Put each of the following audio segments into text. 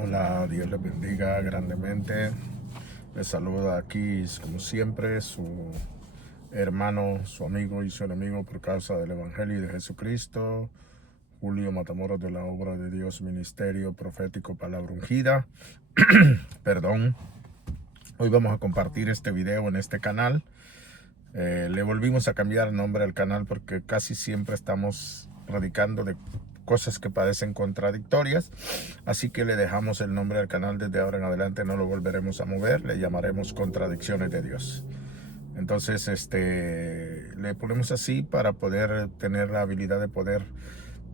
Hola, Dios les bendiga grandemente. Les saluda aquí, como siempre, su hermano, su amigo y su enemigo por causa del Evangelio de Jesucristo, Julio Matamoros, de la Obra de Dios Ministerio Profético Palabra Ungida. Perdón. Hoy vamos a compartir este video en este canal. Le volvimos a cambiar el nombre al canal porque casi siempre estamos predicando de cosas que parecen contradictorias, así que le dejamos el nombre al canal. Desde ahora en adelante no lo volveremos a mover, le llamaremos Contradicciones de Dios. Entonces le ponemos así para poder tener la habilidad de poder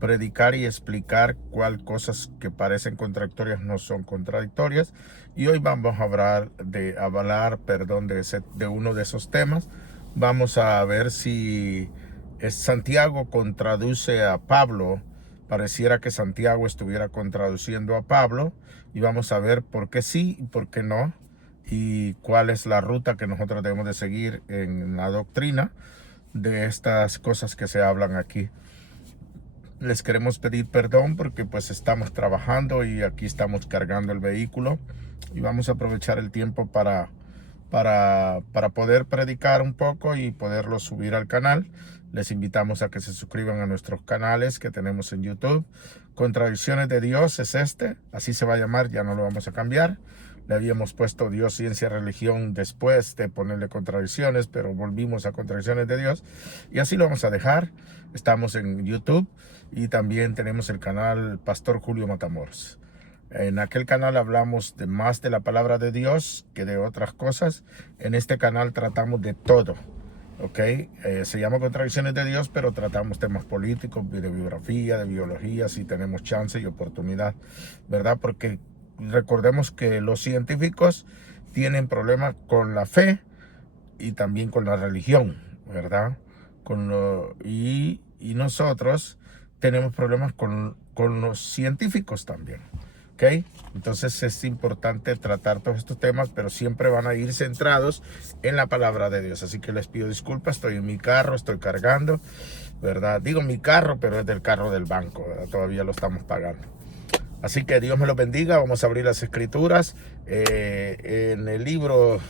predicar y explicar cuál cosas que parecen contradictorias no son contradictorias. Y hoy vamos a hablar de uno de esos temas. Vamos a ver si Santiago contraduce a Pablo. Pareciera que Santiago estuviera contraduciendo a Pablo, y vamos a ver por qué sí y por qué no, y cuál es la ruta que nosotros debemos de seguir en la doctrina de estas cosas que se hablan aquí. Les queremos pedir perdón porque pues estamos trabajando y aquí estamos cargando el vehículo, y vamos a aprovechar el tiempo para poder predicar un poco y poderlo subir al canal. Les invitamos a que se suscriban a nuestros canales que tenemos en YouTube. Contradicciones de Dios es así se va a llamar, ya no lo vamos a cambiar. Le habíamos puesto Dios, Ciencia, Religión después de ponerle contradicciones, pero volvimos a Contradicciones de Dios y así lo vamos a dejar. Estamos en YouTube y también tenemos el canal Pastor Julio Matamoros. En aquel canal hablamos más de la palabra de Dios que de otras cosas. En este canal tratamos de todo, ¿ok? Se llama Contradicciones de Dios, pero tratamos temas políticos, de biografía, de biología, si tenemos chance y oportunidad, ¿verdad? Porque recordemos que los científicos tienen problemas con la fe y también con la religión, ¿verdad? Y nosotros tenemos problemas con los científicos también, ¿ok? Entonces es importante tratar todos estos temas, pero siempre van a ir centrados en la palabra de Dios. Así que les pido disculpas, estoy en mi carro, estoy cargando, ¿verdad? Digo mi carro, pero es del carro del banco, ¿verdad? Todavía lo estamos pagando. Así que Dios me los bendiga. Vamos a abrir las escrituras en el libro.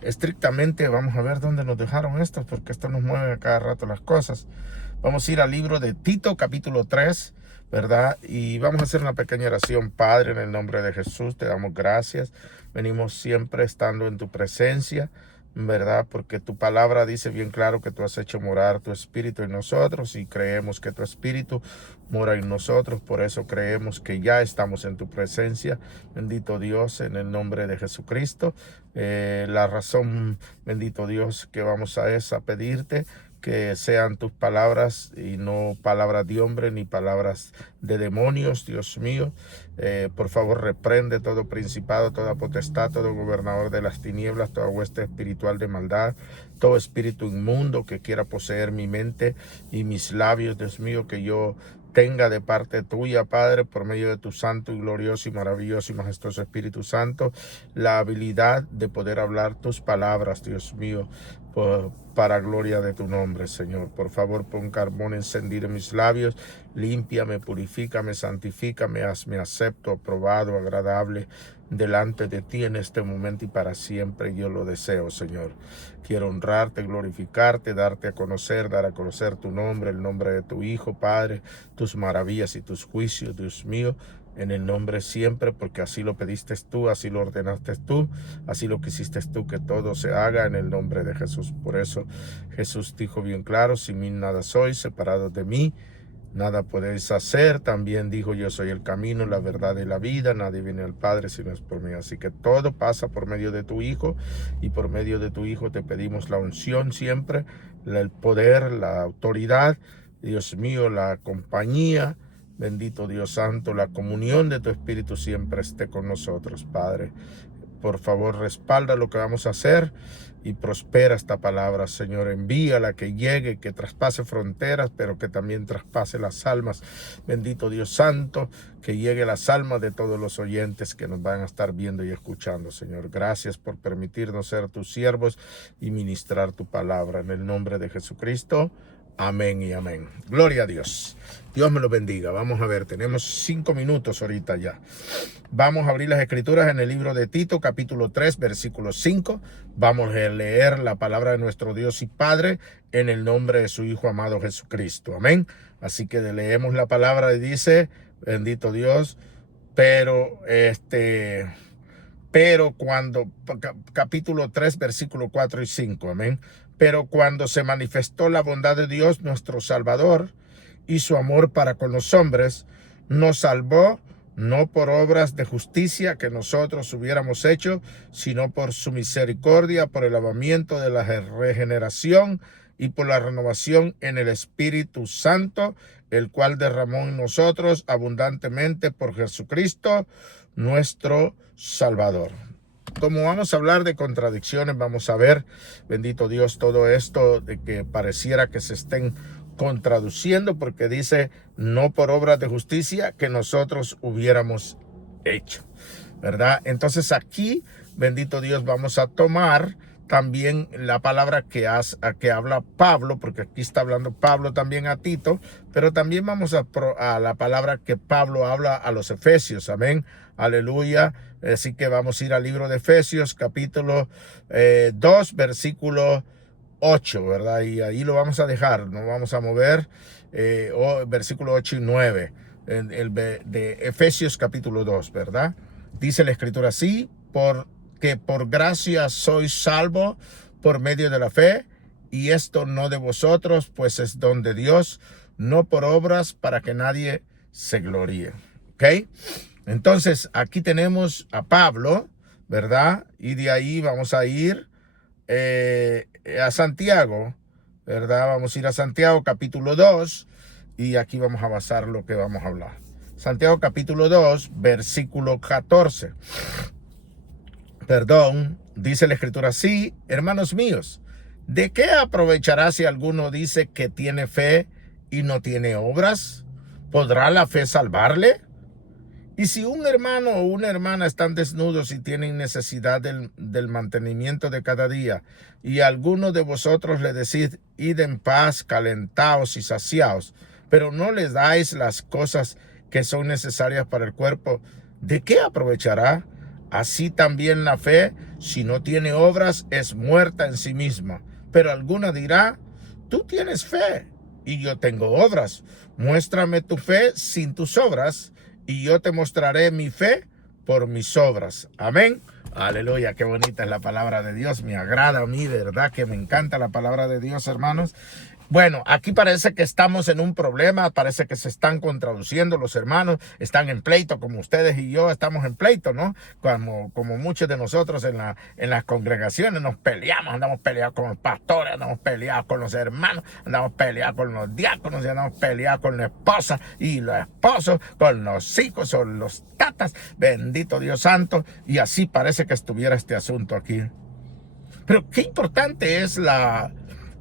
Estrictamente vamos a ver dónde nos dejaron estos, porque esto nos mueve a cada rato las cosas. Vamos a ir al libro de Tito, capítulo 3, ¿verdad? Y vamos a hacer una pequeña oración. Padre, en el nombre de Jesús, te damos gracias. Venimos siempre estando en tu presencia, ¿verdad? Porque tu palabra dice bien claro que tú has hecho morar tu espíritu en nosotros, y creemos que tu espíritu mora en nosotros. Por eso creemos que ya estamos en tu presencia. Bendito Dios, en el nombre de Jesucristo. La razón, bendito Dios, que vamos es a pedirte que sean tus palabras y no palabras de hombre ni palabras de demonios, Dios mío. Por favor, reprende todo principado, toda potestad, todo gobernador de las tinieblas, toda hueste espiritual de maldad, todo espíritu inmundo que quiera poseer mi mente y mis labios, Dios mío, que yo tenga de parte tuya, Padre, por medio de tu santo y glorioso y maravilloso y majestuoso Espíritu Santo, la habilidad de poder hablar tus palabras, Dios mío, para gloria de tu nombre, Señor. Por favor, pon carbón encendido en mis labios, límpiame, purifícame, santifícame, hazme acepto, aprobado, agradable delante de ti en este momento y para siempre. Yo lo deseo, Señor. Quiero honrarte, glorificarte, darte a conocer, dar a conocer tu nombre, el nombre de tu Hijo, Padre, tus maravillas y tus juicios, Dios mío, en el nombre siempre, porque así lo pediste tú, así lo ordenaste tú, así lo quisiste tú, que todo se haga en el nombre de Jesús. Por eso Jesús dijo bien claro: sin mí nada soy, separado de mí nada podéis hacer. También dijo: yo soy el camino, la verdad y la vida, nadie viene al Padre si no es por mí. Así que todo pasa por medio de tu Hijo, y por medio de tu Hijo te pedimos la unción siempre, el poder, la autoridad, Dios mío, la compañía, bendito Dios Santo, la comunión de tu Espíritu siempre esté con nosotros, Padre. Por favor, respalda lo que vamos a hacer y prospera esta palabra, Señor. Envíala, que llegue, que traspase fronteras, pero que también traspase las almas. Bendito Dios Santo, que llegue las almas de todos los oyentes que nos van a estar viendo y escuchando, Señor. Gracias por permitirnos ser tus siervos y ministrar tu palabra. En el nombre de Jesucristo. Amén y amén. Gloria a Dios. Dios me lo bendiga. Vamos a ver, tenemos 5 minutos ahorita ya. Vamos a abrir las escrituras en el libro de Tito, capítulo 3, versículo 5. Vamos a leer la palabra de nuestro Dios y Padre en el nombre de su Hijo amado Jesucristo. Amén. Así que leemos la palabra y dice, bendito Dios, pero cuando, capítulo 3, versículo 4 y 5, amén. Pero cuando se manifestó la bondad de Dios, nuestro Salvador, y su amor para con los hombres, nos salvó, no por obras de justicia que nosotros hubiéramos hecho, sino por su misericordia, por el lavamiento de la regeneración y por la renovación en el Espíritu Santo, el cual derramó en nosotros abundantemente por Jesucristo, nuestro Salvador. Como vamos a hablar de contradicciones, vamos a ver, bendito Dios, todo esto de que pareciera que se estén contraduciendo, porque dice, no por obras de justicia que nosotros hubiéramos hecho, ¿verdad? Entonces aquí, bendito Dios, vamos a tomar también la palabra que habla Pablo, porque aquí está hablando Pablo también a Tito, pero también vamos a la palabra que Pablo habla a los Efesios, amén, aleluya. Así que vamos a ir al libro de Efesios, capítulo 2, versículo 8, ¿verdad? Y ahí lo vamos a dejar, no vamos a mover, versículo 8 y 9, de Efesios capítulo 2, ¿verdad? Dice la escritura así, porque por gracia sois salvo por medio de la fe, y esto no de vosotros, pues es don de Dios, no por obras para que nadie se gloríe. ¿Ok? Entonces, aquí tenemos a Pablo, ¿verdad? Y de ahí vamos a ir a Santiago, ¿verdad? Vamos a ir a Santiago capítulo 2 y aquí vamos a basar lo que vamos a hablar. Santiago capítulo 2, versículo 14. Dice la escritura así, hermanos míos, ¿de qué aprovechará si alguno dice que tiene fe y no tiene obras? ¿Podrá la fe salvarle? Y si un hermano o una hermana están desnudos y tienen necesidad del mantenimiento de cada día, y alguno de vosotros le decís, id en paz, calentaos y saciaos, pero no les dais las cosas que son necesarias para el cuerpo, ¿de qué aprovechará? Así también la fe, si no tiene obras, es muerta en sí misma. Pero alguna dirá, tú tienes fe y yo tengo obras. Muéstrame tu fe sin tus obras, y yo te mostraré mi fe por mis obras. Amén. Aleluya, qué bonita es la palabra de Dios. Me agrada a mí, de verdad que me encanta la palabra de Dios, hermanos. Bueno, aquí parece que estamos en un problema, parece que se están contradiciendo los hermanos, están en pleito como ustedes y yo estamos en pleito, ¿no? Como muchos de nosotros en las congregaciones nos peleamos, andamos peleados con los pastores, andamos peleados con los hermanos, andamos peleados con los diáconos y andamos peleados con la esposa y los esposos, con los hijos o los tatas, bendito Dios santo, y así parece que estuviera este asunto aquí. Pero qué importante es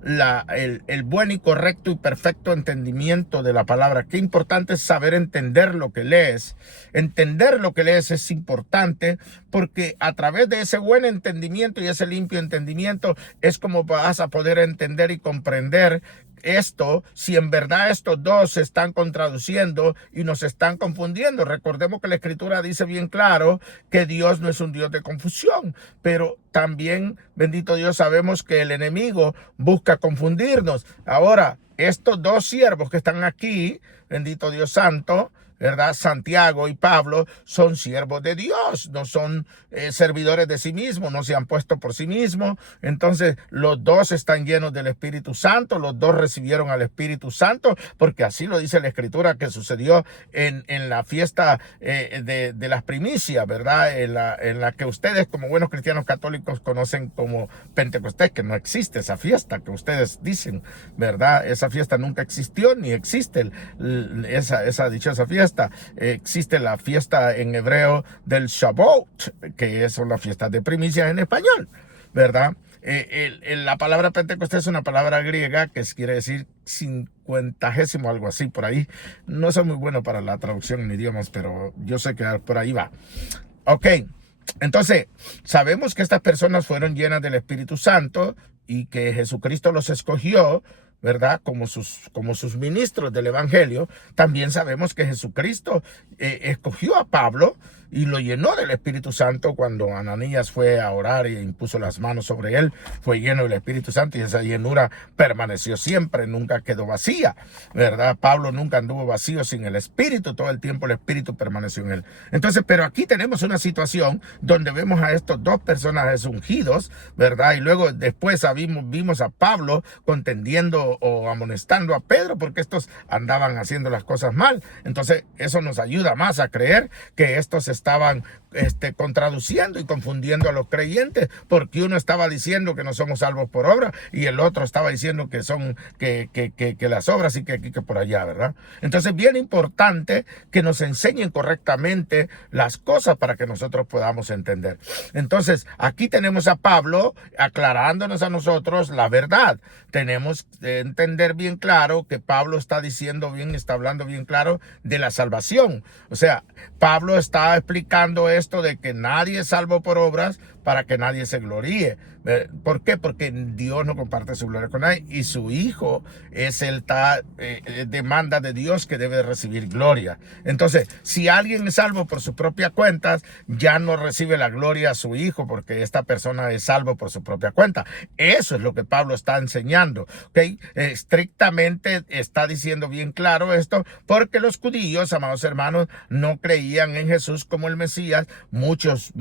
el buen y correcto y perfecto entendimiento de la palabra. Qué importante es saber entender lo que lees. Entender lo que lees es importante porque a través de ese buen entendimiento y ese limpio entendimiento es como vas a poder entender y comprender esto, si en verdad estos dos se están contradiciendo y nos están confundiendo. Recordemos que la escritura dice bien claro que Dios no es un Dios de confusión, pero también, bendito Dios, sabemos que el enemigo busca confundirnos. Ahora, estos dos siervos que están aquí, bendito Dios santo, ¿verdad? Santiago y Pablo son siervos de Dios, no son servidores de sí mismos, no se han puesto por sí mismos. Entonces los dos están llenos del Espíritu Santo, los dos recibieron al Espíritu Santo, porque así lo dice la Escritura que sucedió en la fiesta de las primicias, ¿verdad? En la que ustedes como buenos cristianos católicos conocen como Pentecostés, que no existe esa fiesta que ustedes dicen, ¿verdad? Esa fiesta nunca existió ni existe esa dichosa fiesta. Existe la fiesta en hebreo del Shavuot, que es una fiesta de primicias en español, ¿verdad? La palabra Pentecostés es una palabra griega que quiere decir 50º, algo así, por ahí. No soy muy bueno para la traducción en idiomas, pero yo sé que por ahí va. Ok, entonces sabemos que estas personas fueron llenas del Espíritu Santo y que Jesucristo los escogió ¿verdad? Como sus ministros del Evangelio, también sabemos que Jesucristo escogió a Pablo y lo llenó del Espíritu Santo cuando Ananías fue a orar y impuso las manos sobre él. Fue lleno del Espíritu Santo y esa llenura permaneció siempre, nunca quedó vacía, ¿verdad? Pablo nunca anduvo vacío sin el Espíritu, todo el tiempo el Espíritu permaneció en él. Entonces, pero aquí tenemos una situación donde vemos a estos dos personajes ungidos, ¿verdad? Y luego después vimos a Pablo contendiendo o amonestando a Pedro porque estos andaban haciendo las cosas mal. Entonces, eso nos ayuda más a creer que estos estaban contraduciendo y confundiendo a los creyentes, porque uno estaba diciendo que no somos salvos por obra y el otro estaba diciendo que son que las obras y que aquí que por allá, ¿verdad? Entonces, bien importante que nos enseñen correctamente las cosas para que nosotros podamos entender. Entonces, aquí tenemos a Pablo aclarándonos a nosotros la verdad. Tenemos que entender bien claro que Pablo está hablando bien claro de la salvación. O sea, Pablo está explicando esto de que nadie es salvo por obras para que nadie se gloríe. ¿Por qué? Porque Dios no comparte su gloria con nadie y su Hijo es demanda de Dios que debe recibir gloria. Entonces, si alguien es salvo por sus propias cuentas, ya no recibe la gloria a su Hijo porque esta persona es salvo por su propia cuenta. Eso es lo que Pablo está enseñando, ¿ok? Estrictamente está diciendo bien claro esto porque los judíos, amados hermanos, no creían en Jesús como el Mesías. Muchos,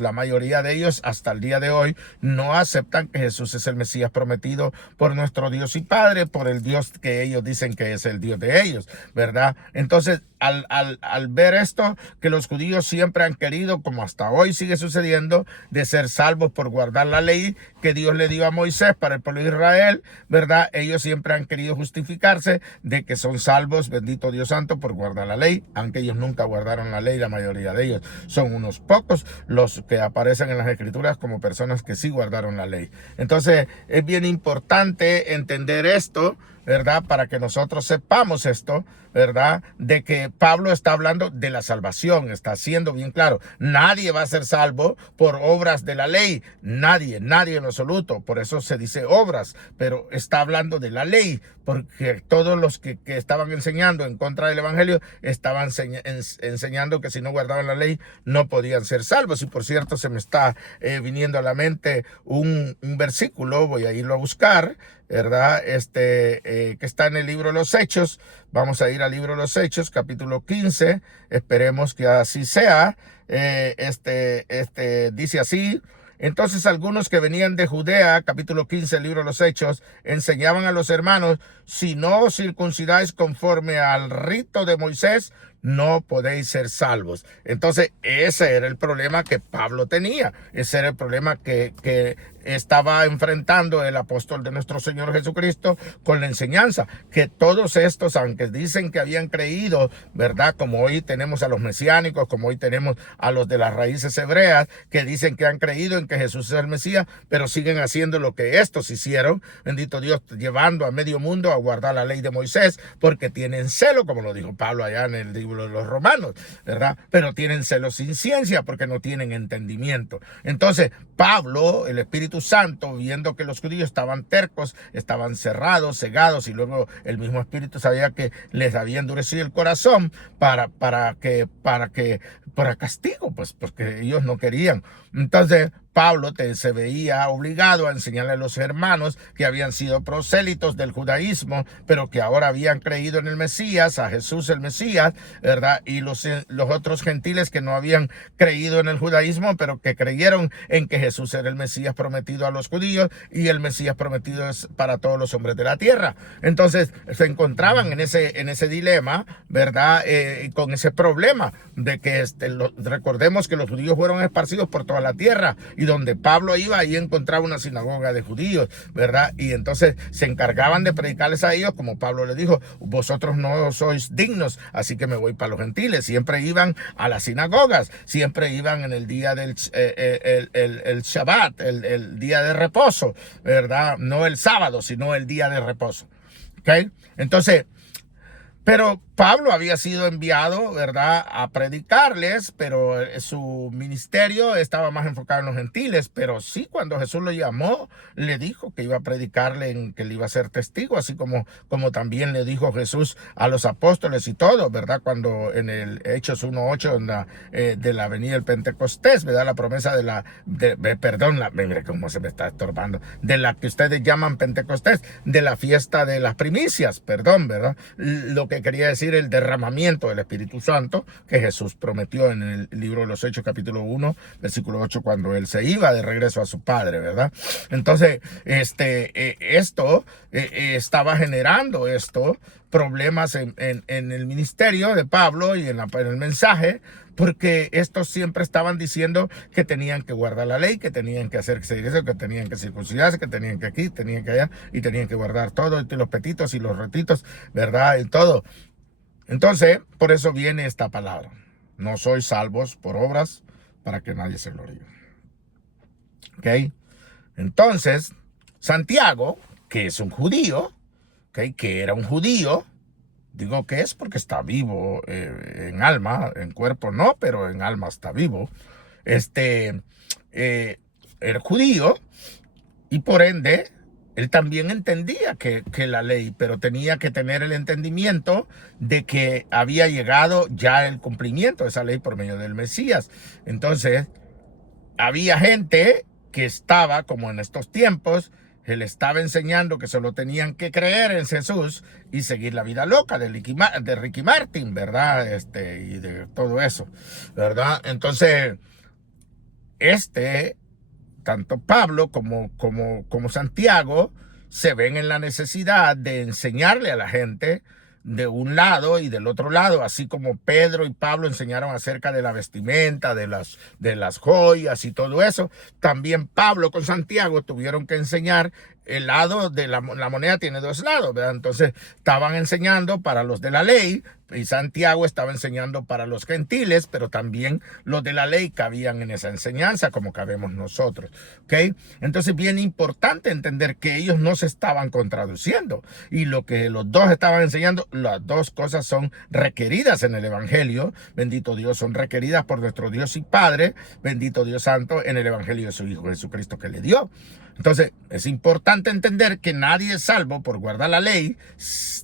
la mayoría de ellos hasta el día de hoy no aceptan que Jesús es el Mesías prometido por nuestro Dios y Padre, por el Dios que ellos dicen que es el Dios de ellos, ¿verdad? Entonces, al ver esto, que los judíos siempre han querido, como hasta hoy sigue sucediendo, de ser salvos por guardar la ley que Dios le dio a Moisés para el pueblo de Israel, ¿verdad? Ellos siempre han querido justificarse de que son salvos, bendito Dios santo, por guardar la ley, aunque ellos nunca guardaron la ley, la mayoría de ellos. Son unos pocos los que aparecen en las Escrituras como personas que sí guardaron la ley. Entonces, es bien importante entender esto, ¿verdad? Para que nosotros sepamos esto, ¿verdad? De que Pablo está hablando de la salvación, está haciendo bien claro. Nadie va a ser salvo por obras de la ley. Nadie en absoluto. Por eso se dice obras, pero está hablando de la ley, porque todos los que estaban enseñando en contra del evangelio estaban enseñando que si no guardaban la ley no podían ser salvos. Y por cierto, se me está viniendo a la mente un versículo, voy a irlo a buscar, ¿verdad? Que está en el libro de los Hechos. Vamos a ir al libro de los Hechos, capítulo 15. Esperemos que así sea. Dice así: entonces algunos que venían de Judea, capítulo 15, el libro de los Hechos, enseñaban a los hermanos: si no os circuncidáis conforme al rito de Moisés, no podéis ser salvos. Entonces, ese era el problema que Pablo tenía. Ese era el problema que estaba enfrentando el apóstol de nuestro Señor Jesucristo con la enseñanza. Que todos estos, aunque dicen que habían creído, ¿verdad? Como hoy tenemos a los mesiánicos, como hoy tenemos a los de las raíces hebreas, que dicen que han creído en que Jesús es el Mesías, pero siguen haciendo lo que estos hicieron, bendito Dios, llevando a medio mundo a guardar la ley de Moisés, porque tienen celo, como lo dijo Pablo allá en el libro de los Romanos, ¿verdad? Pero tienen celo sin ciencia porque no tienen entendimiento. Entonces, Pablo, el Espíritu Santo, viendo que los judíos estaban tercos, estaban cerrados, cegados, y luego el mismo Espíritu sabía que les había endurecido el corazón para castigo, pues porque ellos no querían. Entonces, Pablo se veía obligado a enseñarle a los hermanos que habían sido prosélitos del judaísmo, pero que ahora habían creído en el Mesías, a Jesús el Mesías, ¿verdad? Y los otros gentiles que no habían creído en el judaísmo, pero que creyeron en que Jesús era el Mesías prometido a los judíos y el Mesías prometido es para todos los hombres de la tierra. Entonces, se encontraban en ese dilema, ¿verdad? Con ese problema de que recordemos que los judíos fueron esparcidos por toda la tierra, y donde Pablo iba, ahí encontraba una sinagoga de judíos, ¿verdad? Y entonces se encargaban de predicarles a ellos, como Pablo les dijo: vosotros no sois dignos, así que me voy para los gentiles. Siempre iban a las sinagogas, siempre iban en el día del el Shabbat, el día de reposo, ¿verdad? No el sábado, sino el día de reposo, ¿ok? Entonces, Pero Pablo había sido enviado, ¿verdad?, a predicarles, pero su ministerio estaba más enfocado en los gentiles. Pero sí, cuando Jesús lo llamó, le dijo que iba a predicarle, que le iba a ser testigo, así como también le dijo Jesús a los apóstoles y todo, ¿verdad? Cuando en el Hechos 1:8 de la venida del Pentecostés, ¿verdad? La promesa mire cómo se me está estorbando, de la que ustedes llaman Pentecostés, de la fiesta de las primicias, perdón, ¿verdad? Lo que quería decir el derramamiento del Espíritu Santo que Jesús prometió en el libro de los Hechos, capítulo 1, versículo 8, cuando él se iba de regreso a su Padre, ¿verdad? Entonces, esto estaba generando problemas en el ministerio de Pablo y en el mensaje, porque estos siempre estaban diciendo que tenían que guardar la ley, que tenían que hacer eso, que tenían que circuncidarse, que tenían que aquí, tenían que allá, y tenían que guardar todo, y los petitos y los retitos, ¿verdad? Y todo. Entonces, por eso viene esta palabra. No sois salvos por obras para que nadie se gloríe. ¿Ok? Entonces, Santiago, que es un judío, ¿okay?, que era un judío, digo que es porque está vivo en alma, en cuerpo no, pero en alma está vivo. Era judío y por ende él también entendía que la ley, pero tenía que tener el entendimiento de que había llegado ya el cumplimiento de esa ley por medio del Mesías. Entonces, había gente que estaba, como en estos tiempos, él estaba enseñando que solo tenían que creer en Jesús y seguir la vida loca de Ricky Martin, ¿verdad? Y de todo eso, ¿verdad? Entonces, tanto Pablo como Santiago se ven en la necesidad de enseñarle a la gente de un lado y del otro lado, así como Pedro y Pablo enseñaron acerca de la vestimenta, de las joyas y todo eso. También Pablo con Santiago tuvieron que enseñar el lado de la moneda tiene dos lados, ¿verdad? Entonces estaban enseñando para los de la ley y Santiago estaba enseñando para los gentiles, pero también los de la ley cabían en esa enseñanza como cabemos nosotros, ¿ok? Entonces bien importante entender que ellos no se estaban contradiciendo y lo que los dos estaban enseñando, las dos cosas son requeridas en el evangelio, bendito Dios, son requeridas por nuestro Dios y Padre, bendito Dios Santo, en el evangelio de su Hijo Jesucristo que le dio. Entonces, es importante entender que nadie es salvo por guardar la ley.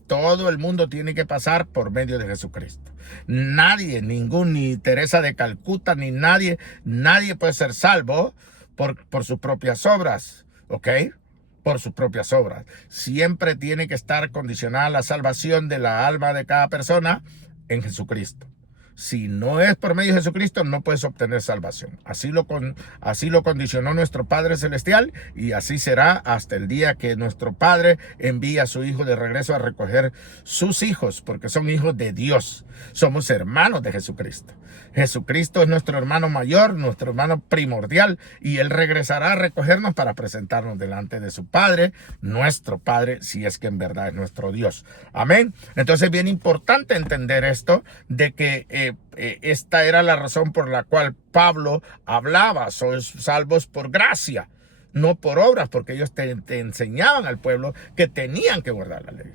Todo el mundo tiene que pasar por medio de Jesucristo. Nadie, ni Teresa de Calcuta, ni nadie puede ser salvo por sus propias obras, ¿ok? Por sus propias obras. Siempre tiene que estar condicionada la salvación de la alma de cada persona en Jesucristo. Si no es por medio de Jesucristo, no puedes obtener salvación. Así lo condicionó nuestro Padre Celestial y así será hasta el día que nuestro Padre envíe a su Hijo de regreso a recoger sus hijos, porque son hijos de Dios. Somos hermanos de Jesucristo. Jesucristo es nuestro hermano mayor, nuestro hermano primordial, y Él regresará a recogernos para presentarnos delante de su Padre, nuestro Padre, si es que en verdad es nuestro Dios. Amén. Entonces es bien importante entender esto, de que esta era la razón por la cual Pablo hablaba, sois salvos por gracia, no por obras, porque ellos te enseñaban al pueblo que tenían que guardar la ley.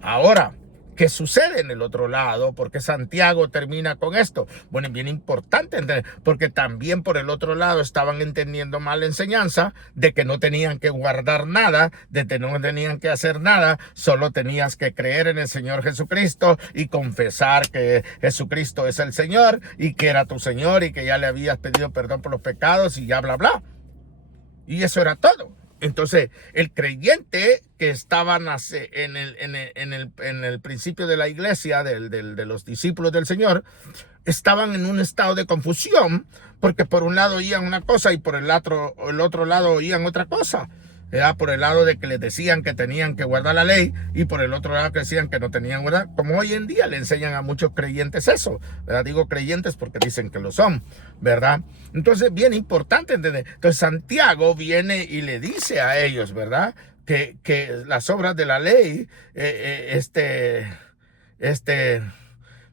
Ahora, ¿qué sucede en el otro lado? ¿Por qué Santiago termina con esto? Bueno, es bien importante entender, porque también por el otro lado estaban entendiendo mal la enseñanza de que no tenían que guardar nada, de que no tenían que hacer nada, solo tenías que creer en el Señor Jesucristo y confesar que Jesucristo es el Señor y que era tu Señor y que ya le habías pedido perdón por los pecados y ya bla bla. Y eso era todo. Entonces, el creyente que estaban en el principio de la iglesia, de los discípulos del Señor, estaban en un estado de confusión, porque por un lado oían una cosa y por el otro lado oían otra cosa. Era por el lado de que les decían que tenían que guardar la ley y por el otro lado que decían que no tenían que guardar, como hoy en día le enseñan a muchos creyentes eso, ¿verdad? Digo creyentes porque dicen que lo son, ¿verdad? Entonces, bien importante entender. Entonces, Santiago viene y le dice a ellos, ¿verdad? Que las obras de la ley,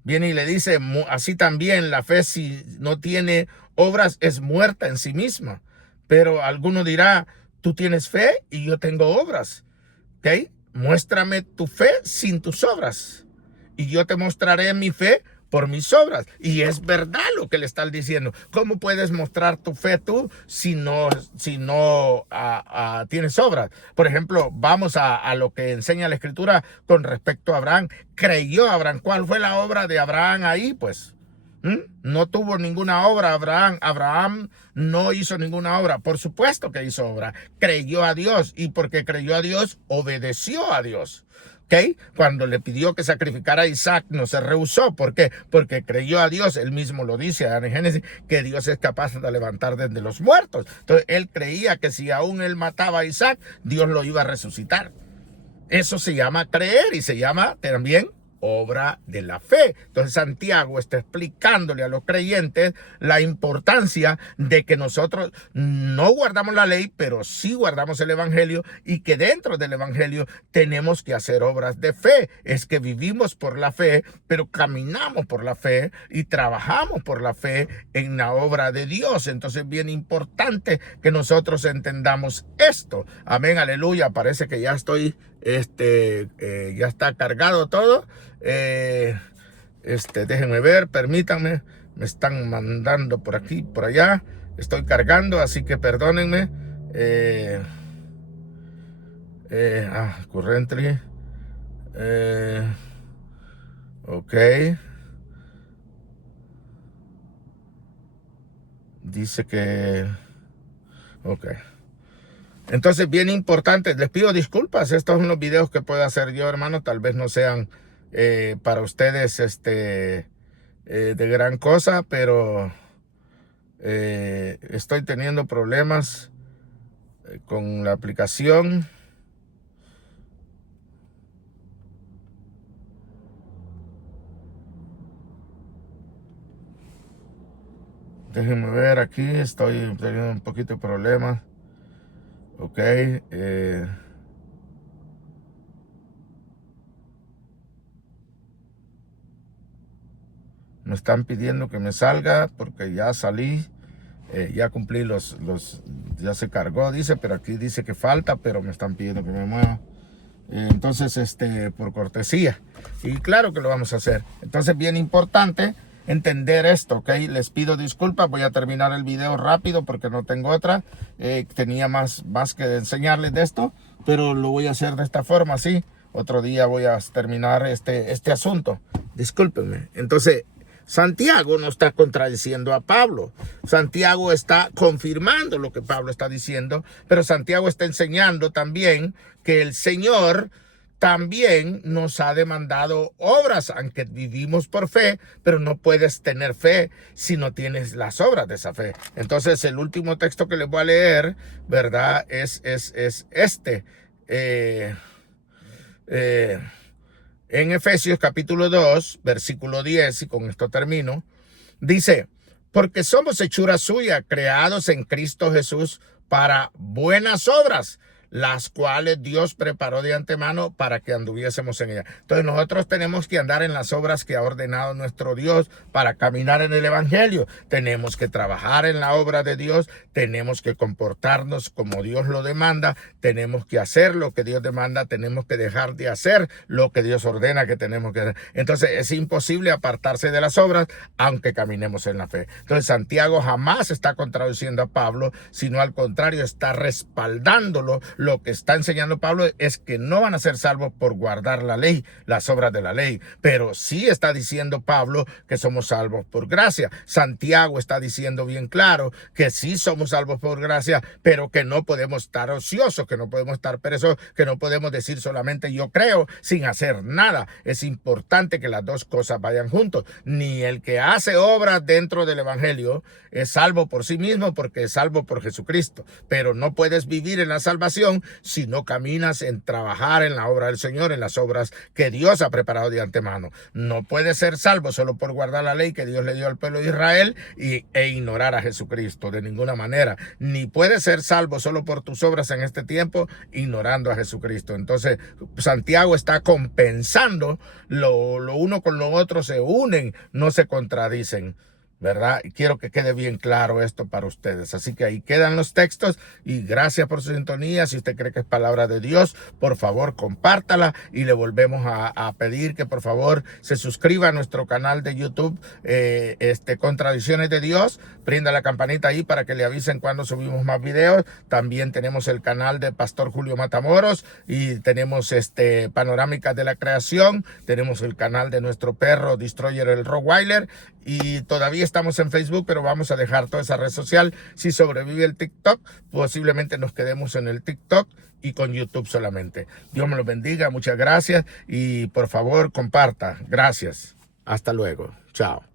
viene y le dice, así también la fe si no tiene obras es muerta en sí misma. Pero alguno dirá, tú tienes fe y yo tengo obras, ¿ok? Muéstrame tu fe sin tus obras y yo te mostraré mi fe por mis obras. Y es verdad lo que le están diciendo. ¿Cómo puedes mostrar tu fe tú si no tienes obras? Por ejemplo, vamos a lo que enseña la Escritura con respecto a Abraham. Creyó Abraham. ¿Cuál fue la obra de Abraham ahí? Pues no tuvo ninguna obra Abraham. Abraham no hizo ninguna obra. Por supuesto que hizo obra. Creyó a Dios, y porque creyó a Dios, obedeció a Dios. ¿Okay? Cuando le pidió que sacrificara a Isaac, no se rehusó. ¿Por qué? Porque creyó a Dios. Él mismo lo dice en Génesis, que Dios es capaz de levantar desde los muertos. Entonces él creía que si aún él mataba a Isaac, Dios lo iba a resucitar. Eso se llama creer, y se llama también obra de la fe. Entonces Santiago está explicándole a los creyentes la importancia de que nosotros no guardamos la ley, pero sí guardamos el evangelio, y que dentro del evangelio tenemos que hacer obras de fe. Es que vivimos por la fe, pero caminamos por la fe y trabajamos por la fe en la obra de Dios. Entonces es bien importante que nosotros entendamos esto. Amén, aleluya. Parece que ya estoy ya está cargado todo. Déjenme ver, permítanme, me están mandando por aquí, por allá. Estoy cargando, así que perdónenme. Currently. Ok. Dice que... Ok. Entonces, bien importante, les pido disculpas. Estos son los videos que puedo hacer yo, hermano. Tal vez no sean para ustedes de gran cosa, pero estoy teniendo problemas con la aplicación. Déjenme ver aquí, estoy teniendo un poquito de problemas. Ok, me están pidiendo que me salga porque ya salí, ya cumplí ya se cargó, dice, pero aquí dice que falta, pero me están pidiendo que me mueva. Entonces, por cortesía, y claro que lo vamos a hacer. Entonces, bien importante entender esto, ¿ok? Les pido disculpas, voy a terminar el video rápido porque no tengo otra. Tenía más que enseñarles de esto, pero lo voy a hacer de esta forma, ¿sí? Otro día voy a terminar este asunto. Discúlpenme. Entonces, Santiago no está contradiciendo a Pablo. Santiago está confirmando lo que Pablo está diciendo, pero Santiago está enseñando también que el Señor también nos ha demandado obras, aunque vivimos por fe, pero no puedes tener fe si no tienes las obras de esa fe. Entonces, el último texto que les voy a leer, ¿verdad? Es este. En Efesios capítulo 2, versículo 10, y con esto termino, dice: porque somos hechura suya, creados en Cristo Jesús para buenas obras, las cuales Dios preparó de antemano para que anduviésemos en ella. Entonces nosotros tenemos que andar en las obras que ha ordenado nuestro Dios para caminar en el evangelio. Tenemos que trabajar en la obra de Dios, tenemos que comportarnos como Dios lo demanda, tenemos que hacer lo que Dios demanda, tenemos que dejar de hacer lo que Dios ordena que tenemos que hacer. Entonces es imposible apartarse de las obras aunque caminemos en la fe. Entonces Santiago jamás está contradiciendo a Pablo, sino al contrario, está respaldándolo. Lo que está enseñando Pablo es que no van a ser salvos por guardar la ley, las obras de la ley, pero sí está diciendo Pablo que somos salvos por gracia. Santiago está diciendo bien claro que sí somos salvos por gracia, pero que no podemos estar ociosos, que no podemos estar perezosos, que no podemos decir solamente yo creo sin hacer nada. Es importante que las dos cosas vayan juntos. Ni el que hace obras dentro del evangelio es salvo por sí mismo, porque es salvo por Jesucristo, pero no puedes vivir en la salvación si no caminas en trabajar en la obra del Señor, en las obras que Dios ha preparado de antemano. No puedes ser salvo solo por guardar la ley que Dios le dio al pueblo de Israel e ignorar a Jesucristo, de ninguna manera. Ni puedes ser salvo solo por tus obras en este tiempo, ignorando a Jesucristo. Entonces, Santiago está compensando, lo uno con lo otro se unen, no se contradicen. ¿verdad? Y quiero que quede bien claro esto para ustedes. Así que ahí quedan los textos y gracias por su sintonía. Si usted cree que es palabra de Dios, por favor compártala y le volvemos a pedir que por favor se suscriba a nuestro canal de YouTube Contradicciones de Dios. Prenda la campanita ahí para que le avisen cuando subimos más videos. También tenemos el canal de Pastor Julio Matamoros y tenemos Panorámicas de la Creación. Tenemos el canal de nuestro perro Destroyer el Rottweiler y todavía estamos en Facebook, pero vamos a dejar toda esa red social. Si sobrevive el TikTok, posiblemente nos quedemos en el TikTok y con YouTube solamente. Dios me los bendiga, muchas gracias y por favor comparta. Gracias. Hasta luego. Chao.